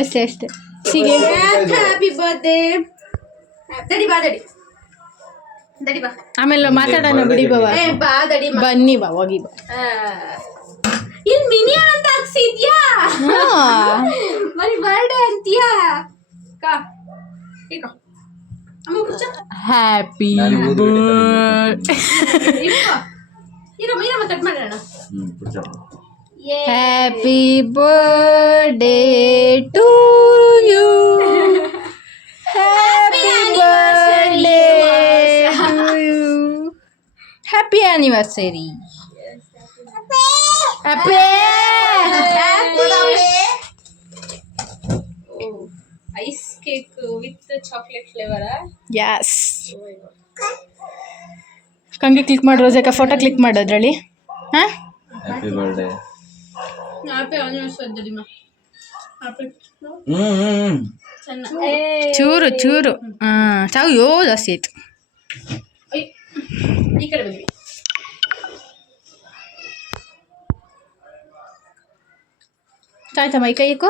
ಅಷ್ಟೇ ಸಿಗೆ. Happy birthday. ದಡಿ ಬಾ ಆಮೇಲೆ ಮಾತಾಡೋಣ ಬಿಡಿ ಬಾವ. ಬಾ ದಡಿ ಬನ್ನಿ ಬಾ ಹೋಗಿ ಬಾ. ಇಲ್ಲಿ ಮಿನಿ ಅಂತ ಹಾಕ್ಸಿದ್ಯಾ? ಬರೀ ಬರ್ಡೇ ಅಂತೀಯಾ? ಕಾ ಈಗ ಅಮ್ಮ ಕುಚ್ಚ ಹ್ಯಾಪಿ ಇರಮ್ಮ ಕಟ್ ಮಾಡೋಣ. Happy birthday to you. Happy birthday to you. Happy anniversary. Happy ice cake with chocolate flavour. Yes. ಕಂಗೆ ಕ್ಲಿಕ್ ಮಾಡಿ ರೋಜಕ್ಕ ಫೋಟೋ ಕ್ಲಿಕ್ ಮಾಡೋದ್ರಲ್ಲಿ. ಹಾಂ ಹ್ಯಾಪಿ ಬರ್ಡೇ. ಹ್ಯಾಪಿ ಆನಿವರ್ಸರಿ ದಡಿಮಾ. ಹ್ಯಾಪಿ ಚೂರು ಹಾಂ ಚಾವು ಜಾಸ್ತಿ ಆಯ್ತು. ಈ ಕಡೆ ಬನ್ನಿ. ಚಾಯ್ತಾ ಮೈ ಕೈಯಕ್ಕೂ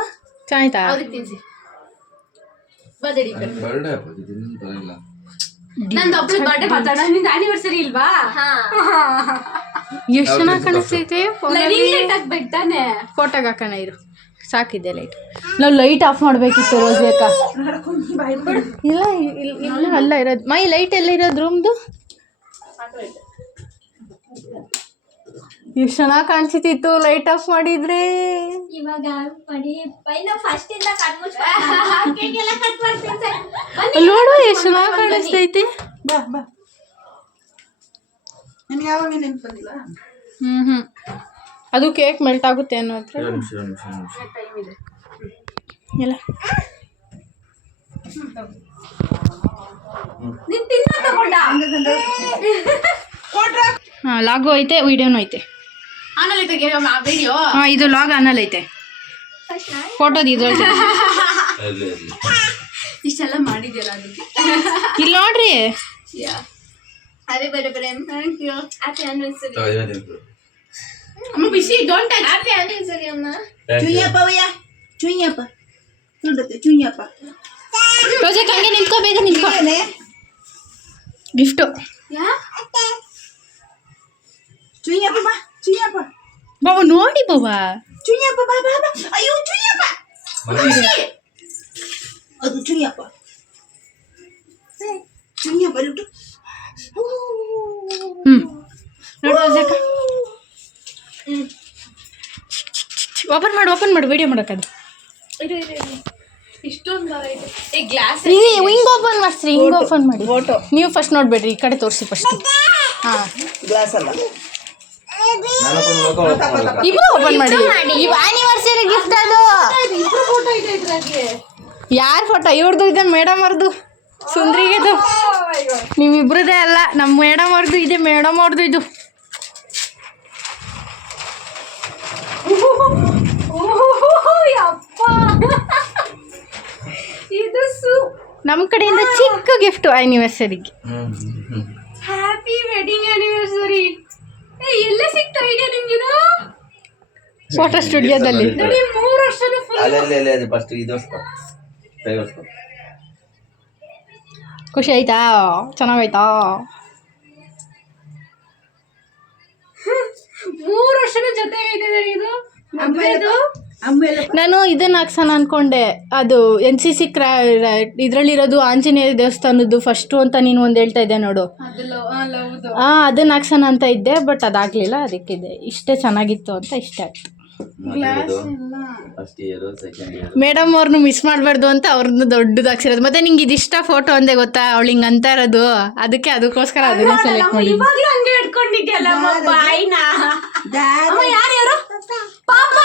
ಚಾಯ್ತಾ. ಅವ್ರಿಗೆ ತಿನ್ಸಿ. ಬದಡಿ ಬರ್ಡೇ ನಂದು ಒಬ್ಳು ಬರ್ಡೇ ಮಾತಾಡೋ. ನಿಂದು ಆನಿವರ್ಸರಿ ಇಲ್ವಾ? ಎಷ್ಟು ಚೆನ್ನಾಗಿ ಕಾಣಿಸ್ತೈತೆ. ಲೈಟ್ ಹಾಕ್ಬೇಕು ತಾನೆ. ಫೋಟೋಗೆ ಹಾಕೋಣ ಇರು. ಸಾಕಿದೆ ಲೈಟ್. ನಾವು ಲೈಟ್ ಆಫ್ ಮಾಡಬೇಕಿತ್ತು ರೋಜಕ್ಕ. ಇಲ್ಲ ಅಲ್ಲ ಇರೋದು ಮೈ ಲೈಟ್ ಎಲ್ಲ ಇರೋದು ರೂಮ್ದು. ಎಷ್ಟು ಚೆನ್ನಾಗಿ ಕಾಣಿಸ್ತಿತ್ತು ಲೈಟ್ ಆಫ್ ಮಾಡಿದ್ರೆ. ಇವಾಗ ಮಾಡಿ ಫಸ್ಟ್ ಇಂದ ಕೇಕ್ ಎಲ್ಲ ಕಟ್ ಮಾಡ್ತೀನಿ. ನೋಡು ಎಷ್ಟು ಚೆನ್ನಾಗಿ ಕಾಣಿಸ್ತೈತಿ. ಬಾ ನಿನ್ಗೆ ಯಾವಾಗ ನೆನ್ಪು ಬಂದಿಲ್ಲ? ಅದು ಕೇಕ್ ಮೆಲ್ಟ್ ಆಗುತ್ತೆ ಅನ್ನೋದ್ರೆ ಇಲ್ಲ. ನೀನ್ ತಿನ್ನ ತಗೊಂಡ. ಹಾಂ ಲಾಗು ಐತೆ ವಿಡಿಯೋನು ಐತೆ. ಆನಲ್ಲಿ ತೆಗಿಯೋ ವಿಡಿಯೋ. ಹಾಂ ಇದು ಲಾಗ್ ಆನಲ್ಲಿ ಐತೆ. ಫೋಟೋದು ಇದ್ರಲ್ಲಿ ಇಷ್ಟೆಲ್ಲ ಮಾಡಿದ್ಯಲ್ಲ ಅದಕ್ಕೆ. ಇಲ್ಲಿ ನೋಡ್ರಿ. ಅದೇ ಬರೇ ಥ್ಯಾಂಕ್ ಯು. ಹ್ಯಾಪಿ ಆನಿವರ್ಸರಿ ಅಮ್ಮ ಬಿಸಿ ಡೋಂಟ್ ಟಚ್. ಹ್ಯಾಪಿ ಆನಿವರ್ಸರಿ ಅಮ್ಮ. ಚುಯ್ಯಪ್ಪ ವಯ್ಯ ಚುಯ್ಯಪ್ಪ ನೋಡುತ್ತೆ ಚುಯ್ಯಪ್ಪ. ರೋಜಕ್ಕ ಹಂಗೆ ನಿಂತ್ಕೋ, ಬೇಗ ನಿಂತ್ಕೋ. ಗಿಫ್ಟು ಚುಯ್ಯಪ್ಪ ಬಾ ಚುಯ್ಯಪ್ಪ ಬಾವ ನೋಡಿ ಬಾವ. ಚುಯ್ಯಪ್ಪ ಬಾ ಬಾ ಬಾ. ಅಯ್ಯೋ ಚುಯ್ಯಪ್ಪ ಅದು ಚುಯ್ಯಪ್ಪ ಚುಯ್ಯಪ್ಪ ಬಿಟ್ಟು ನೋಡು ರೋಜಕ್ಕ. ಓಪನ್ ಮಾಡು ವಿಡಿಯೋ ಮಾಡೋಕ್ಕದು. ಇಷ್ಟೊಂದು ಬರ ಇದೆ. ಈ ಗ್ಲಾಸ್ ಹಿಂಗೆ ಓಪನ್ ಮಾಡಿಸ್ರಿ. ಹಿಂಗೆ ಓಪನ್ ಮಾಡಿ. ನೀವು ಫಸ್ಟ್ ನೋಡ್ಬೇಡ್ರಿ, ಈ ಕಡೆ ತೋರಿಸಿ ಫಸ್ಟ್. ಹಾಂ ಗ್ಲಾಸ್ ಅಲ್ಲ ಇಬ್ರು ಓಪನ್ ಮಾಡಿ. ಇವು ಆನಿವರ್ಸರಿ ಗಿಫ್ಟ್ ಅದು. ಫೋಟೋ ಇದೆ ಇದ್ರಾಗೆ. ಯಾರ ಫೋಟೋ? ಇವ್ರದ್ದು ಇದೆ, ಮೇಡಮ್ ಅವ್ರದ್ದು, ಸುಂದ್ರಿಗೆದು. ನೀವಿಬ್ರದೇ ಅಲ್ಲ, ನಮ್ಮ ಮೇಡಮ್ ಅವ್ರದ್ದು ಇದೆ, ಮೇಡಮ್ ಅವ್ರದ್ದು ಇದು. ಇದು ನಮ್ಮ ಕಡೆಯಿಂದ ಚಿಕ್ಕ ಗಿಫ್ಟು ಆನಿವರ್ಸರಿಗೆ. Happy wedding anniversary. ಎಲ್ಲ ಸಿಗ್ತಾ ಇದೆ ನಿಮ್ಗಿದು? ಫೋಟೋ ಸ್ಟುಡಿಯೋದಲ್ಲಿ. ನೋಡಿ 3 ವರ್ಷನೂ ಫುಲ್. ಅಲ್ಲೇ ಫಸ್ಟ್ ಇದೋಸ್ಕೊ ಕೈ ಒರ್ಸ್ಕೊ. ಖುಷಿ ಆಯ್ತಾ? ಚೆನ್ನಾಗಾಯ್ತಾ? 3 ವರ್ಷನೂ ಜೊತೆಗೆ ಇದೆ ಇದು. ಮದುವೆದು ಆಮೇಲೆ ನಾನು ಇದನ್ನ ಹಾಕ್ಸೋಣ ಅನ್ಕೊಂಡೆ, ಅದು NCC ಇದ್ರಲ್ಲಿರೋದು ಆಂಜನೇಯ ದೇವಸ್ಥಾನದ್ದು ಫಸ್ಟು ಅಂತ ನೀನು ಒಂದು ಹೇಳ್ತಾ ಇದ್ದೆ ನೋಡು, ಅದನ್ನ ಹಾಕ್ಸೋಣ ಅಂತ ಇದ್ದೆ, ಬಟ್ ಅದಾಗಲಿಲ್ಲ. ಅದಕ್ಕಿದೆ ಇಷ್ಟೇ ಚೆನ್ನಾಗಿತ್ತು ಅಂತ ಇಷ್ಟ ಆಯ್ತು. ಮೇಡಮ್ ಅವ್ರನ್ನ ಮಿಸ್ ಮಾಡಬಾರ್ದು ಅಂತ ಅವ್ರನ್ನ ದೊಡ್ಡದು ಹಾಕ್ಸಿರೋದು. ಮತ್ತೆ ನಿಂಗೆ ಇದಿಷ್ಟ ಫೋಟೋ ಅಂದೆ ಗೊತ್ತಾ, ಅವಳು ಹಿಂಗೆ ಅಂತ ಇರೋದು, ಅದಕ್ಕೋಸ್ಕರ ಅದನ್ನ ಸೆಲೆಕ್ಟ್ ಮಾಡಿ. ಹಂಗೆ ಇಟ್ಕೊಂಡಿದ್ಯಲ್ಲ ಬಾಯಿನ. ಯಾರ್ಯಾರು ಪಾಪ?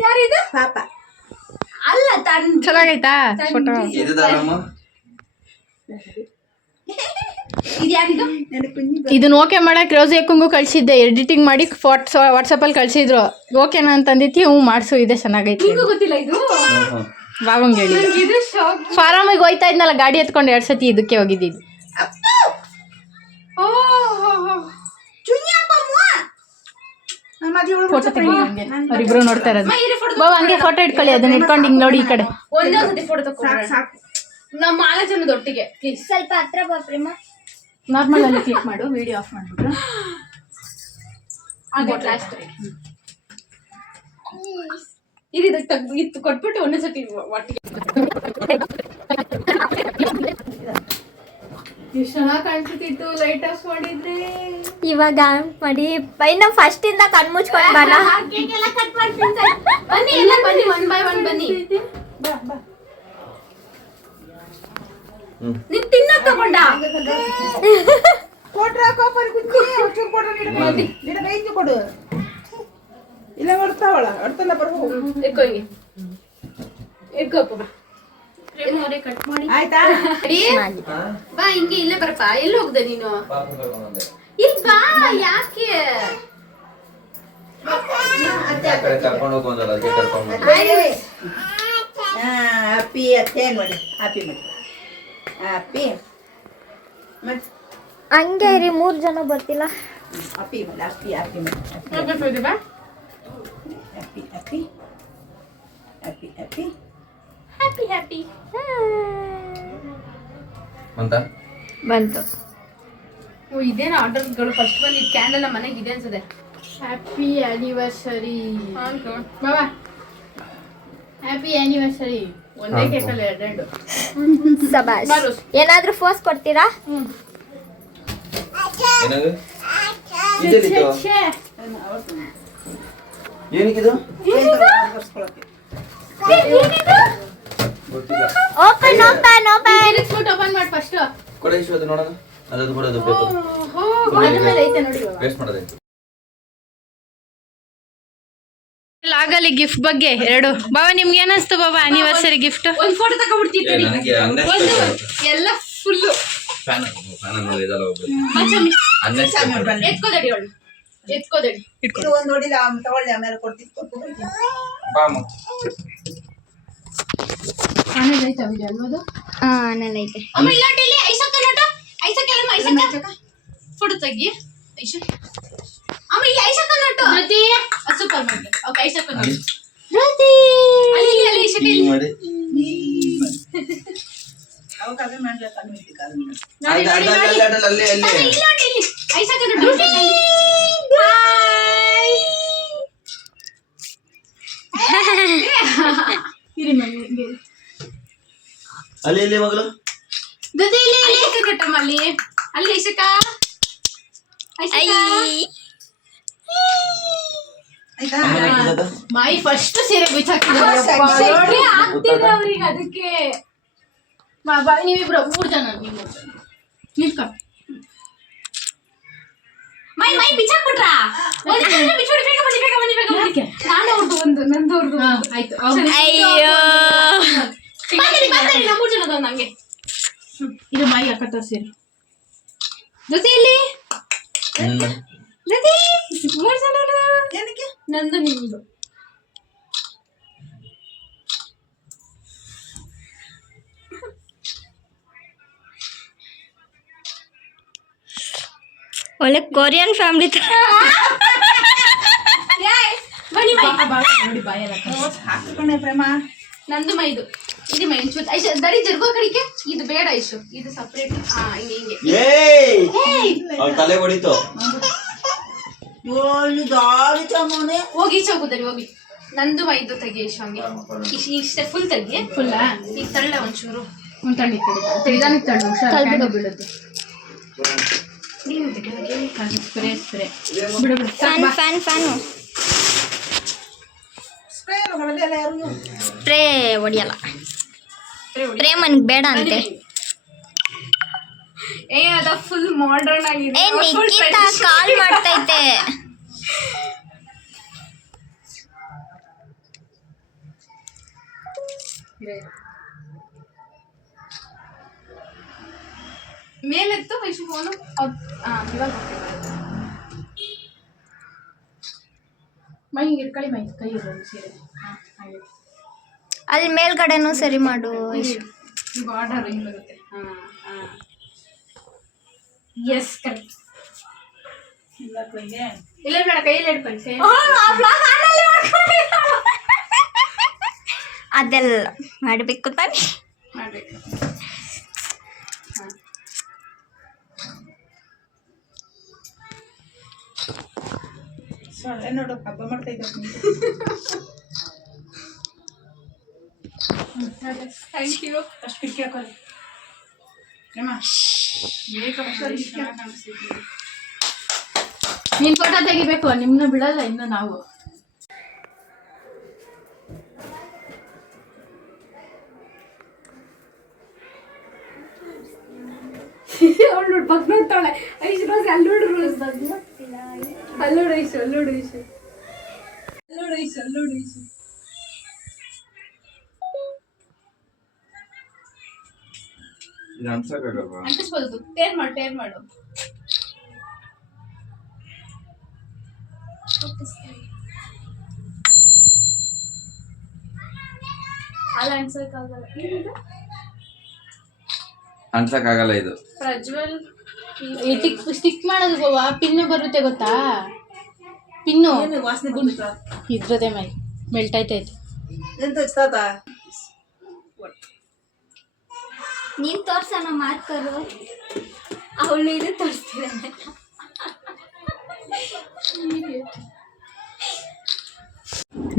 ಯಾರಿದು ಪಾಪ ಅಲ್ಲ ತನ್ ಚೆನ್ನಾಗೈತಾ ಫೋಟೋ? ಇದ್ಯಾರಿದು? ಇದನ್ನ ಓಕೆ ಮಾಡಕ್ಕೆ ರೋಸ್ ಏಕಂಗೂ ಕಳಿಸಿದ್ದೆ, ಎಡಿಟಿಂಗ್ ಮಾಡಿ ವಾಟ್ಸಪ್ಪಲ್ಲಿ ಕಳಿಸಿದ್ರು. ಓಕೆನಾ ಅಂತಂದಿತ್ತು, ಹ್ಞೂ ಮಾಡಿಸು, ಇದೆ ಚೆನ್ನಾಗೈತಿ. ಗೊತ್ತಿಲ್ಲ ಇದು ಬಾವಂಗೆ ಹೇಳಿ. ಫಾರಮಿಗೆ ಹೋಯ್ತಾ ಇದ್ನಲ್ಲ ಗಾಡಿ ಎತ್ಕೊಂಡು 2 ಸತಿ ಇದಕ್ಕೆ ಹೋಗಿದ್ದಿದ್ದು. ಫೋಟೋ ತೆಗಿ, ಅವರಿಬ್ರು ನೋಡ್ತಾ ಇರೋದು. ಬಾವ ಹಂಗೆ ಫೋಟೋ ಇಟ್ಕೊಳ್ಳಿ, ಅದನ್ನ ಇಟ್ಕೊಂಡು ಹಿಂಗೆ ನೋಡಿ ಈ ಕಡೆ. ಒಂದೇ ಸತಿ ಫೋಟೋ ತಗೊಂಡ್ರೆ ನಮ್ಮ 4 ಜನದ ಒಟ್ಟಿಗೆ ಪ್ಲೀಸ್. ಸ್ವಲ್ಪ ಹತ್ರ ಬಾ ಪ್ರೇಮ. ನಾರ್ಮಲ್ ಅಲ್ಲಿ ಕ್ಲಿಕ್ ಮಾಡು, ವಿಡಿಯೋ ಆಫ್ ಮಾಡ್ಬಿಟ್ರು. ಇತ್ತು ಕೊಟ್ಬಿಟ್ಟು ಒಂದೇ ಸತಿ ಒಟ್ಟಿಗೆ. ಎಷ್ಟು ಚೆನ್ನಾಗಿ ಕಾಣಿಸ್ತಿತ್ತು ಲೈಟ್ ಆಫ್ ಮಾಡಿದ್ರೆ. ಇವಾಗ ಮಾಡಿ ಇನ್ನು ಫಸ್ಟ್ ಇಂದ ಕಣ್ಮುಚ್ಕೊಂಡು ಬರ. ಬನ್ನಿ ಎಲ್ಲ ಬನ್ನಿ, 1 by 1 ಬನ್ನಿ. ನೀನ್ ತಿನ್ನಕ್ ತಗೊಂಡ ಕೊಡ್ರ ಕೋಪರ್ ಕುಚ್ಚಿ ಒಂಚೂರು ಕೊಡ್ರ ನಿಡ ಕೈ ಕೊಡು. ಇಲ್ಲ ಹೊಡ್ತಾವಳ ಹೊಡ್ತಲ್ಲ ಬರ್ಬೋ. ಎಕ್ಕೋ ಹಿಂಗೆ ಎಕ್ಕೋಪ್ಪ ಬಾ. ಕಟ್ ಮಾಡಿ ಆಯ್ತಾ? ಬಾ ಹಿಂಗೆ ಇಲ್ಲೇ ಬರಪ್ಪ. ಎಲ್ಲಿ ಹೋಗ್ದೆ ನೀನು? ಇಲ್ಲಿ ಬಾ. ಯಾಕೆ ಕರ್ಕೊಂಡು ಹೋಗೋದಲ್ಲ, ಅದಕ್ಕೆ ಕರ್ಕೊಂಡು ಹ್ಯಾಪಿ ಅತ್ತೆ ನೋಡಿ, ಹ್ಯಾಪಿ ಮಾಡಿ ಹ್ಯಾಪಿ ಮಾಡಿ. ಹಂಗೆ ರೀ 3 ಜನ ಬರ್ತಿಲ್ಲ. ಹ್ಯಾಪಿ ಮಾಡಿ, ಹ್ಯಾಪಿ ಹ್ಯಾಪಿ ಮಾಡಿ, ಬಾ. Happy happy happy happy happy happy ಅಂತ ಬಂತು. ಇದೇನು ಆರ್ಡರ್ಗಳು ಫಸ್ಟ್ ಬಂದಿದ್ದು? ಕ್ಯಾಂಡಲ್ ಮನೆಗೆ ಇದೆ ಅನ್ಸದೆ. ಹ್ಯಾಪಿ ಆನಿವರ್ಸರಿ ಬಾಬಾ, ಹ್ಯಾಪಿ ಆನಿವರ್ಸರಿ. ಒಂದೇ ಕೇಕಲ್ಲಿ 2 ಸಬಾಸ್. ಏನಾದ್ರೂ ಫೋರ್ಸ್ ಕೊಡ್ತೀರಾ? ಏನಾಗ ಏನಕ್ಕಿದು ಗೊತ್ತಿಲ್ಲ. Open open open. ಓಪನ್ ಮಾಡಿ ಫಸ್ಟ್. ಕೊಡ ಇಷ್ಟು ಅದು ನೋಡೋಣ. ಅದದು ಕೊಡೋದು ಪೇಪರ್ ಅದ್ರ ಮೇಲೆ ಐತೆ ನೋಡಿ. ವೇಸ್ಟ್ ಮಾಡೋದೇ. ಆಗಲಿ ಗಿಫ್ಟ್ ಬಗ್ಗೆ 2. ಬಾಬಾ ನಿಮ್ಗೆ ಏನಿಸ್ತು ಬಾಬಾ ಆನಿವರ್ಸರಿ ಗಿಫ್ಟ್? ಒಂದು ಫೋಟೋ ತಗೊಂಡ್ಬಿಡ್ತೀನಿ. ನನಗೆ ಎಲ್ಲ ಫುಲ್ಲು ಫ್ಯಾನ್ ಅನ್ನೋದು ಇದಲ್ಲ ಹೋಗ್ಬಿಟ್ಟು ಎತ್ಕೋದಡಿ ಅವಳು, ಎತ್ಕೋದಡಿ. ಇದು ಒಂದು ನೋಡಿಲ್ಲ ತಗೊಳ್ಳಿ, ಆಮೇಲೆ ಕೊಡ್ತೀನಿ. ಬಾಮ ಆಮೇಲೆ ಐತೆ ವಿಡಿಯೋ ಅಲ್ವದು? ಆಮೇಲೆ ಐತೆ. ಅಮ್ಮ ಇಲ್ಲಾಂಟಿ ಇಲ್ಲಿ ಐಸಕ್ಕ ನೋಟ, ಐಸಕ್ಕೆಲ್ಲ ಐಸಕ್ಕ ಫೋಟೋ ತೆಗಿ. ಐಶ ಅಮ್ಮ ಇಲ್ಲಿ ಐಸಕ್ಕ ನೋಟು ರತಿ ಸೂಪರ್ ಮಾಡಿ. ಓಕೆ ಐಸಕ್ಕ ನೋಡಿ ರತಿ ಅಲ್ಲಿ ಅಲ್ಲಿ ಐಸಕ್ಕ ಇಲ್ಲಿ ಮಾಡಿ. ಅವಾಗ ಅದನ್ನ ಮಾಡ್ಲಿಕ್ಕೆ ಕಣ್ಣಿಟ್ಟು ಕಾಲ ನೋಡಿ ನೋಡಿ ನೋಡಿ ಅಲ್ಲಿ ಅಲ್ಲಿ ಇಲ್ಲಾಂಟಿ ಇಲ್ಲಿ ಐಸಕ್ಕ ನೋಟು. ಇರಿ ಮನೆ ಅಲ್ಲಿ ಇಲ್ಲಿ ಮಗಳು ರತಿ ಇಲ್ಲಿ ಐಸಕ್ಕ ನೋಟಮ್ಮ ಅಲ್ಲಿ ಅಲ್ಲಿ ಐಸಕ್ಕ ಐಸಕ್ಕ ಆಯ್ತಾ? ಮೈ ಫಸ್ಟ್ ಸೀರೆ ಬಿಚ್ಚಾಕಿದ್ರು ಆಗ್ತಿದೆ ಅವ್ರಿಗೆ. ಅದಕ್ಕೆ ಬಾಬಾ ನೀವಿಬ್ರು 3 ಜನ ನಿಂತ್ಕೊ. ಮೈ ಮೈ ಬಿಚ್ಚಾಕ್ಬಿಟ್ರಾ? ಬಿಚ್ಚಿಬಿಡಿ, ಬೇಗ ಬನ್ನಿ ಬೇಗ ಬನ್ನಿ ಬೇಗ ಬನ್ನಿ. ನಾನು ಅವ್ರದ್ದು ಒಂದು ನಂದವ್ರದ್ದು ಆಯ್ತು. ಅಯ್ಯೋ ಬಂದಿರಿ ಬಂದಿರಿ ನಮ್ಮ 3 ಜನದ ಒಂದು ಹಂಗೆ. ಇದು ಮೈ ಅಕ್ಕ ತೋರಿಸಿರಿ. ಜೊತೆ ಇಲ್ಲಿ ಜೊತೆ 3 ಜನ ಏನಕ್ಕೆ? ನಂದು ನಿಮ್ದು. ಒಳ್ಳೆ ಕೊರಿಯನ್ ಫ್ಯಾಮಿಲಿ ತರ. ಬನ್ನಿ ಮೈ ನೋಡಿ ಬಾಯಲ್ಲ ಹಾಕಿಕೊಂಡೆ ಪ್ರೇಮ. ನಂದು ಮೈದು ಇದು ಮೈ ಒಂಚೂರು ಐಶು ದಡಿ ಜರ್ಗೋ ಕಡಿಕೆ. ಇದು ಬೇಡ ಐಶು, ಇದು ಸಪ್ರೇಟ್. ಹಿಂಗೆ ಹಿಂಗೆ ಅವ್ರ ತಲೆ ಹೊಡಿತು. ಏಳು ದಾಳಿ ಚಮನೆ ಹೋಗಿ ಈಚೆ ಹೋಗುದರಿ ಹೋಗಿ. ನಂದು ಇದು ತೆಗಿ ಐಶು ಹಂಗೆ ಇಷ್ಟೇ ಫುಲ್ ತೆಗಿ. ಫುಲ್ಲಾ? ಈಗ ತಳ್ಳೆ ಒಂಚೂರು. ಒಂದು ತಳ್ಳಿ ನಿಧಾನಕ್ಕೆ ತಳ್ಳು, ಹುಷಾರು ಬೀಳುತ್ತೆ. ನೀನು ಸ್ಪ್ರೇ ಸ್ಪ್ರೇ ಬಿಡು ಬಿಡು. ಫ್ಯಾನು ಸ್ಪ್ರೇ ಹೊಡಿಯಲ್ಲ. ಸ್ಪ್ರೇ ಮನ್ಗೆ ಬೇಡ ಅಂತೆ. ಏ ಅದ ಫುಲ್ ಮಾಡರ್ನ್ ಆಗಿದೆ. ನಿಖಿತಾ ಕಾಲ್ ಮಾಡ್ತೈತೆ. ಮೇಲೆತ್ತು ಐಶು ಫೋನು. ಇವಾಗ ಮೈ ಇಟ್ಕೊಳ್ಳಿ, ಮೈ ಕೈ ಇರೋದು ಸೀರೆ. ಹಾಗೆ ಅಲ್ಲಿ ಮೇಲ್ಗಡೆನೂ ಸರಿ ಮಾಡು. ಈ ಬಾರ್ಡರ್ ಹಿಂಗೆ ಬರುತ್ತೆ. Yes correct. ಇಲ್ಲ ಬೇಡ, ಕೈಯಲ್ಲಿ ಹಿಡ್ಕೊಳ್ಳಿ. ಅದೆಲ್ಲ ಮಾಡಬೇಕು ತಾನೆ. ಮಾಡಬೇಕು. ಸೊಳ್ಳೆ ನೋಡು ಹಬ್ಬ ಮಾಡ್ತಾ ಇದ್ದಾರೆ. Thank you. ಅಷ್ಟು ಕಿಟಕಿ ಹಾಕೋದು ನೀನ್ ಫೋಟೋ ತೆಗಿಬೇಕು, ನಿಮ್ನ ಬಿಡಲ್ಲ ಇನ್ನು ನಾವು. ಅವಳು ನೋಡಿ ಪಕ್ಕ ನೋಡ್ತಾಳೆ. ಐಶು ರೋಸ್ ಅಲ್ಲೋಡು ರೋಸ್ ಅಲ್ಲೋಡು ಐಶು, ಅಲ್ಲೋಡು ಐಶು, ಅಲ್ಲೋಡು ಐಶು, ಅಲ್ಲೋಡು ಐಶು. ಅಂಟಿಸ್ಬೋದು. ಟೇರ್ ಮಾಡು, ಟೇರ್ ಮಾಡು. ಅಲ್ಲ ಅನ್ಸಕ್ಕಾಗಲ್ಲ. ಅನ್ಸಕ್ಕಾಗಲ್ಲ ಇದು. ಪ್ರಜ್ವಲ್ ಸ್ಟಿಕ್ ಮಾಡೋದು ಗೋವಾ ಪಿನ್ನು ಬರುತ್ತೆ ಗೊತ್ತಾ? ಪಿನ್ನು ವಾಸನೆ ಬಂದಿತ್ತು. ಇದ್ರದೇ ಮೈ ಮೆಲ್ಟ್ ಆಯ್ತಾಯ್ತು. ಎಂತ ಇಷ್ಟಾತ ನೀನ್ ತೋರ್ಸೋಣ ಮಾರ್ಕರು. ಅವಳು ಇದು ತೋರಿಸ್ತಿದ್ದಾನೆ.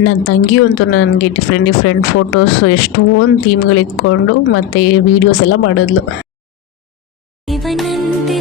ನನ್ನ ತಂಗಿ ಅಂತೂ ನನಗೆ ಡಿಫ್ರೆಂಟ್ ಫೋಟೋಸ್ ಎಷ್ಟೊಂದು ಥೀಮ್ಗಳು ಇಟ್ಕೊಂಡು ಮತ್ತು ವೀಡಿಯೋಸ್ ಎಲ್ಲ ಮಾಡಿದ್ಲು. ಇವನಂತೆ